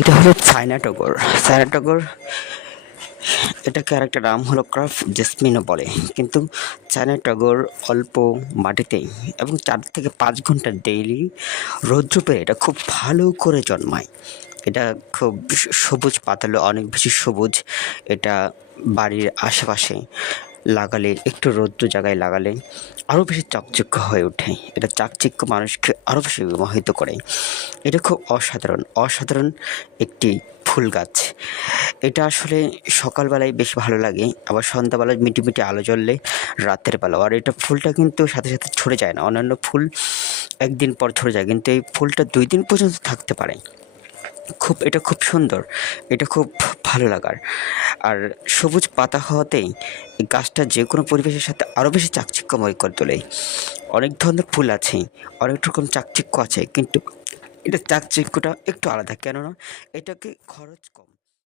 এটা হলো চায়না টগর। চায়না টগর এটাকে আরেকটা নাম হলো ক্রাফট জেসমিনও বলে। কিন্তু চায়না টগর অল্প মাটিতেই এবং ৪ থেকে ৫ ঘন্টা ডেইলি রৌদ্র পেয়ে এটা খুব ভালো করে জন্মায়। এটা খুব সবুজ পাতালো, অনেক বেশি সবুজ। এটা বাড়ির আশেপাশে লাগালে, একটু রৌদ্র জায়গায় লাগালে আরও বেশি চাকচিক্য হয়ে ওঠে। এটা চাকচিক্য মানুষকে আরও বেশি মোহিত করে। এটা খুব অসাধারণ একটি ফুল গাছ। এটা আসলে সকালবেলায় বেশ ভালো লাগে, আবার সন্ধ্যাবেলায় মিটি আলো জ্বললে রাতের বেলাও। আর এটা ফুলটা কিন্তু সাথে ঝরে যায় না। অন্যান্য ফুল ১ দিন পর ঝরে যায়, কিন্তু এই ফুলটা ২ দিন পর্যন্ত থাকতে পারে। এটা খুব সুন্দর, এটা খুব ভালো লাগার। আর সবুজ পাতা হওয়াতেই এই গাছটা যেকোনো পরিবেশের সাথে আরও বেশি চাকচিক্যময় করে তোলে। অনেক ধরনের ফুল আছে, অনেক রকম চাকচিক্য আছে, কিন্তু এটার চাকচিক্যটা একটু আলাদা। কেননা এটাকে খরচ কম।